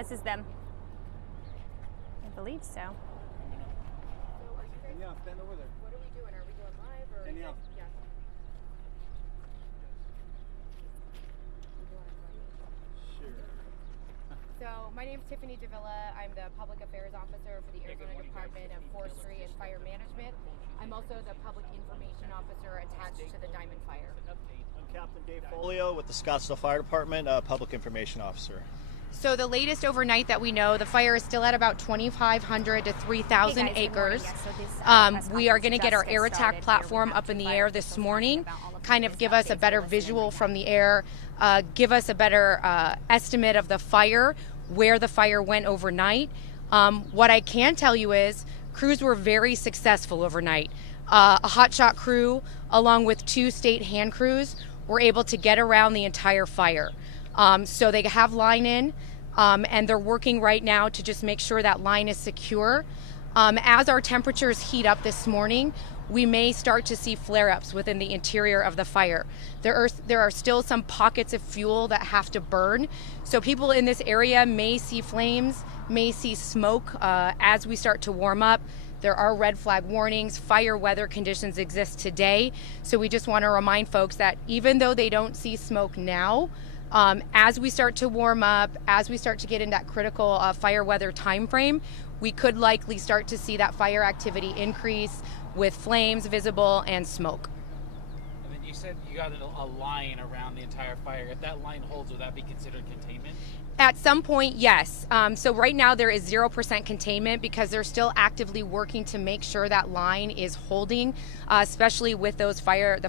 this is them. I believe so. Danielle, stand over there. What are we doing? Are we going live or? Danielle. Yeah. Sure. So my name is Tiffany Davila. I'm the Public Affairs Officer for the Arizona Department of Forestry and Fire Management. I'm also the Public Information Officer attached to the Diamond Fire. I'm Captain Dave Folio with the Scottsdale Fire Department, Public Information Officer. So the latest overnight that we know, the fire is still at about 2,500 to 3,000 acres. We are going to get our air attack platform up in the air this morning, kind of give us a better visual from the air, give us a better estimate of the fire, where the fire went overnight. What I can tell you is crews were very successful overnight. A hotshot crew, along with 2 state hand crews, were able to get around the entire fire. So they have line in, and they're working right now to just make sure that line is secure. As our temperatures heat up this morning, we may start to see flare-ups within the interior of the fire. There are still some pockets of fuel that have to burn, so people in this area may see flames, may see smoke as we start to warm up. There are red flag warnings. Fire weather conditions exist today, so we just want to remind folks that even though they don't see smoke now, as we start to warm up, as we start to get in that critical fire weather time frame, we could likely start to see that fire activity increase with flames visible and smoke. And then you said you got a line around the entire fire. If that line holds, would that be considered containment? At some point, yes. So right now there is 0% containment because they're still actively working to make sure that line is holding, especially with the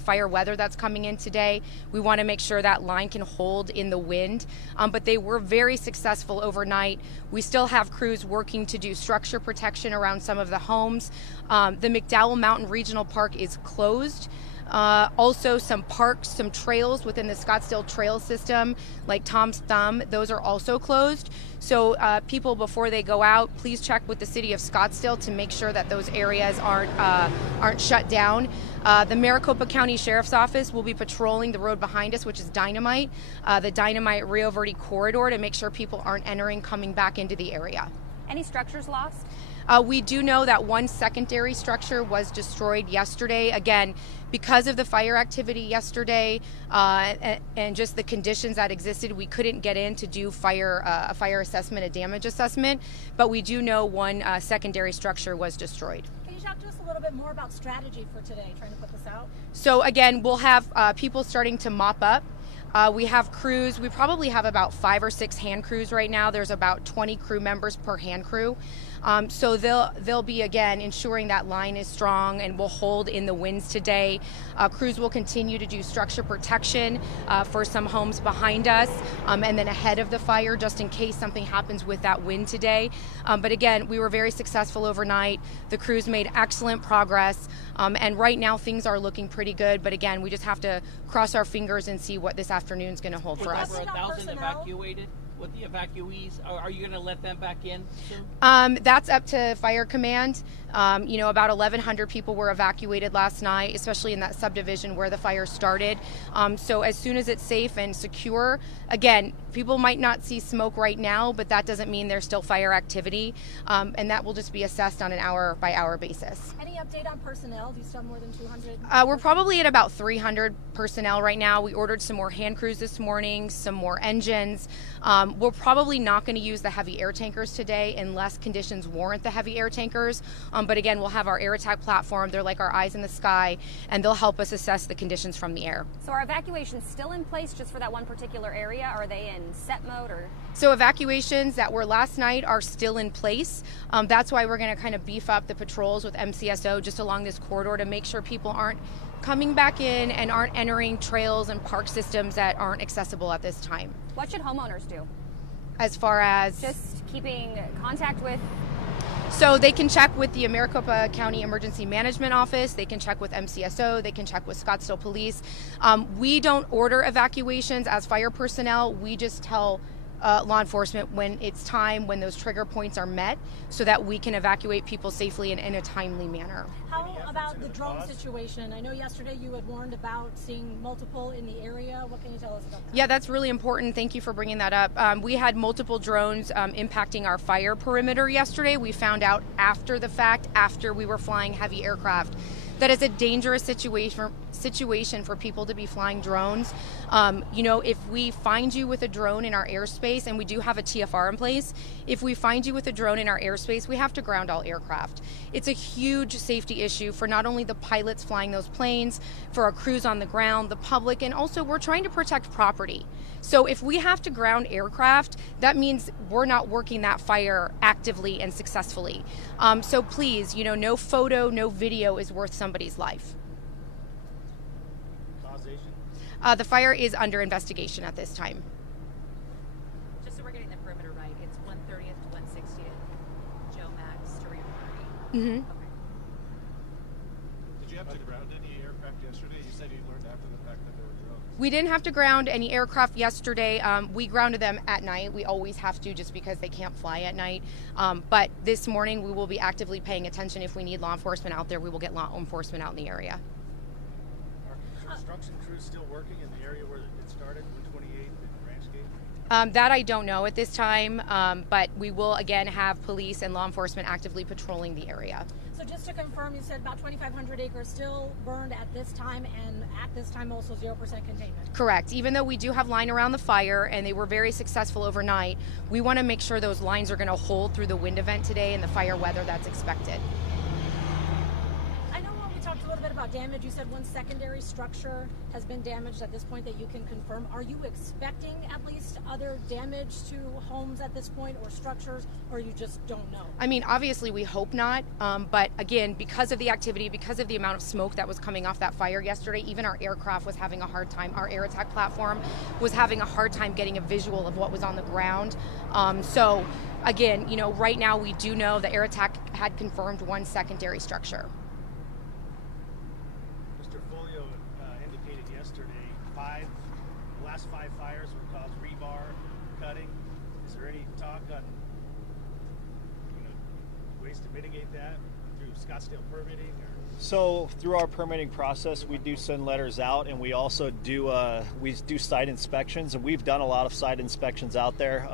fire weather that's coming in today. We want to make sure that line can hold in the wind. But they were very successful overnight. We still have crews working to do structure protection around some of the homes. The McDowell Mountain Regional Park is closed. Also some parks, some trails within the Scottsdale trail system, like Tom's Thumb, those are also closed. So people, before they go out, please check with the city of Scottsdale to make sure that those areas aren't shut down. The Maricopa County Sheriff's Office will be patrolling the road behind us, which is Dynamite, the Dynamite Rio Verde corridor, to make sure people aren't coming back into the area. Any structures lost? We do know that one secondary structure was destroyed yesterday. Again, because of the fire activity yesterday and just the conditions that existed, we couldn't get in to do a fire assessment, a damage assessment. But we do know one secondary structure was destroyed. Can you talk to us a little bit more about strategy for today, trying to put this out? So again, we'll have people starting to mop up. We have crews. We probably have about 5 or 6 hand crews right now. There's about 20 crew members per hand crew. So they'll be, again, ensuring that line is strong and will hold in the winds today. Crews will continue to do structure protection for some homes behind us and then ahead of the fire, just in case something happens with that wind today. But again, we were very successful overnight. The crews made excellent progress. And right now things are looking pretty good. But again, we just have to cross our fingers and see what this afternoon is going to hold for us. 1,000 evacuated with the evacuees. Are you going to let them back in soon? That's up to Fire Command. About 1,100 people were evacuated last night, especially in that subdivision where the fire started. So as soon as it's safe and secure, again, people might not see smoke right now, but that doesn't mean there's still fire activity. And that will just be assessed on an hour-by-hour basis. Any update on personnel? Do you still have more than 200? We're probably at about 300 personnel right now. We ordered some more hand crews this morning, some more engines. We're probably not going to use the heavy air tankers today unless conditions warrant the heavy air tankers. But again, we'll have our air attack platform. They're like our eyes in the sky, and they'll help us assess the conditions from the air. So are evacuations still in place just for that one particular area? Are they in set mode or? So evacuations that were last night are still in place. That's why we're going to kind of beef up the patrols with MCSO just along this corridor to make sure people aren't coming back in and aren't entering trails and park systems that aren't accessible at this time. What should homeowners do? As far as? Just keeping contact with? So they can check with the Maricopa County Emergency Management Office. They can check with MCSO. They can check with Scottsdale Police. We don't order evacuations as fire personnel. We just tell law enforcement when it's time, when those trigger points are met, so that we can evacuate people safely and in a timely manner. How about the drone situation? I know yesterday you had warned about seeing multiple in the area. What can you tell us about that? Yeah, that's really important. Thank you for bringing that up. We had multiple drones impacting our fire perimeter yesterday. We found out after the fact, after we were flying heavy aircraft, that is a dangerous situation for people to be flying drones. If we find you with a drone in our airspace, and we do have a TFR in place, if we find you with a drone in our airspace, we have to ground all aircraft. It's a huge safety issue for not only the pilots flying those planes, for our crews on the ground, the public, and also we're trying to protect property. So if we have to ground aircraft, that means we're not working that fire actively and successfully. So please, no photo, no video is worth somebody's life. Causation? The fire is under investigation at this time. Just so we're getting the perimeter right, it's 130th to 160th, Joe Max to Rio Murray. Mm-hmm. Okay. Did you have to ground any aircraft yesterday? You said you learned after the fact that there were drones. We didn't have to ground any aircraft yesterday. We grounded them at night. We always have to, just because they can't fly at night. But this morning we will be actively paying attention. If we need law enforcement out there, we will get law enforcement out in the area. Are construction crews still working in the area where it started, 128th and Ranchgate? That I don't know at this time, but we will again have police and law enforcement actively patrolling the area. So just to confirm, you said about 2,500 acres still burned at this time, and at this time also 0% containment. Correct. Even though we do have line around the fire and they were very successful overnight, we want to make sure those lines are going to hold through the wind event today and the fire weather that's expected. I know when we talked a little bit about damage, you said one secondary structure has been damaged at this point that you can confirm. Are you expecting at least other damage to homes at this point, or structures, or you just don't know? I mean, obviously we hope not, but again, because of the activity, because of the amount of smoke that was coming off that fire yesterday, even our aircraft was having a hard time. Our air attack platform was having a hard time getting a visual of what was on the ground. So again, right now we do know the air attack had confirmed one secondary structure. Mr. Folio indicated yesterday the last 5 fires were caused rebar cutting. Is there any talk on ways to mitigate that through Scottsdale permitting? So through our permitting process, we do send letters out, and we also do site inspections, and we've done a lot of site inspections out there.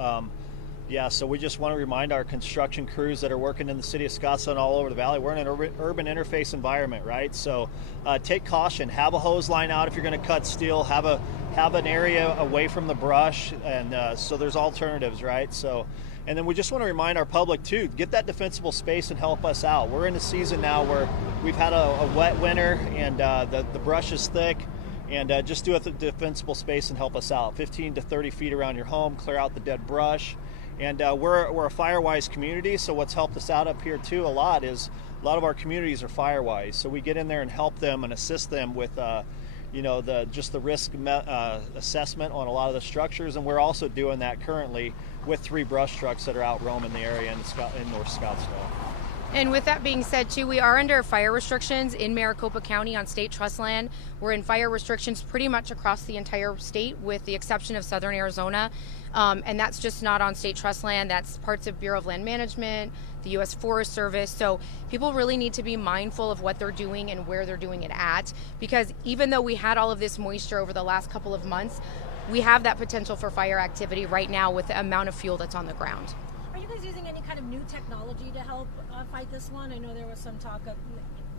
So we just want to remind our construction crews that are working in the city of Scottsdale and all over the valley, we're in an urban interface environment, right? So take caution, have a hose line out if you're going to cut steel, have an area away from the brush, and so there's alternatives, right? So, and then we just want to remind our public too, get that defensible space and help us out. We're in a season now where we've had a wet winter, and the brush is thick. And just do a defensible space and help us out. 15 to 30 feet around your home, clear out the dead brush. And we're a fire-wise community, so what's helped us out up here too a lot is a lot of our communities are fire-wise. So we get in there and help them and assist them with the risk assessment on a lot of the structures, and we're also doing that currently with 3 brush trucks that are out roaming the area in North Scottsdale. And with that being said, too, we are under fire restrictions in Maricopa County on state trust land. We're in fire restrictions pretty much across the entire state, with the exception of southern Arizona. And that's just not on state trust land. That's parts of Bureau of Land Management, the U.S. Forest Service. So people really need to be mindful of what they're doing and where they're doing it at, because even though we had all of this moisture over the last couple of months, we have that potential for fire activity right now with the amount of fuel that's on the ground. Are you guys using any kind of new technology to help fight this one? I know there was some talk of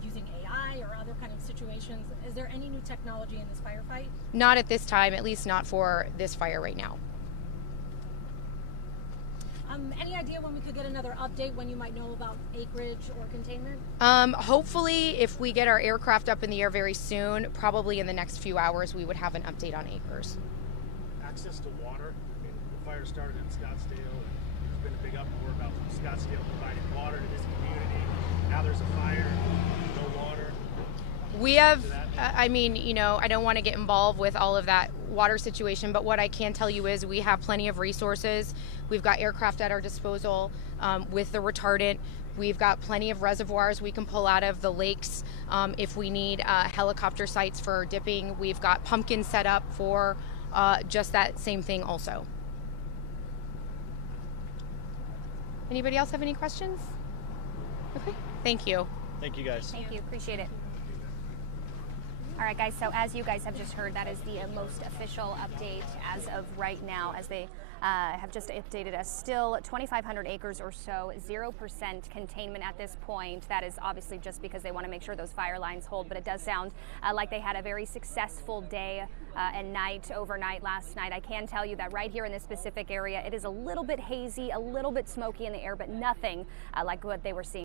using AI or other kind of situations. Is there any new technology in this firefight? Not at this time, at least not for this fire right now. Any idea when we could get another update, when you might know about acreage or containment? Hopefully, if we get our aircraft up in the air very soon, probably in the next few hours, we would have an update on acres. Access to water. I mean, the fire started in Scottsdale, and there's been a big uproar about Scottsdale providing water to this community. Now there's a fire, no water. We have, I don't want to get involved with all of that water situation, but what I can tell you is we have plenty of resources. We've got aircraft at our disposal with the retardant. We've got plenty of reservoirs we can pull out of the lakes if we need helicopter sites for dipping. We've got pumpkins set up for just that same thing also. Anybody else have any questions? Okay, thank you. Thank you, guys. Thank you. Appreciate it. All right, guys, so as you guys have just heard, that is the most official update as of right now, as they have just updated us. Still 2,500 acres or so, 0% containment at this point. That is obviously just because they want to make sure those fire lines hold, but it does sound like they had a very successful day and night, overnight last night. I can tell you that right here in this specific area, it is a little bit hazy, a little bit smoky in the air, but nothing like what they were seeing.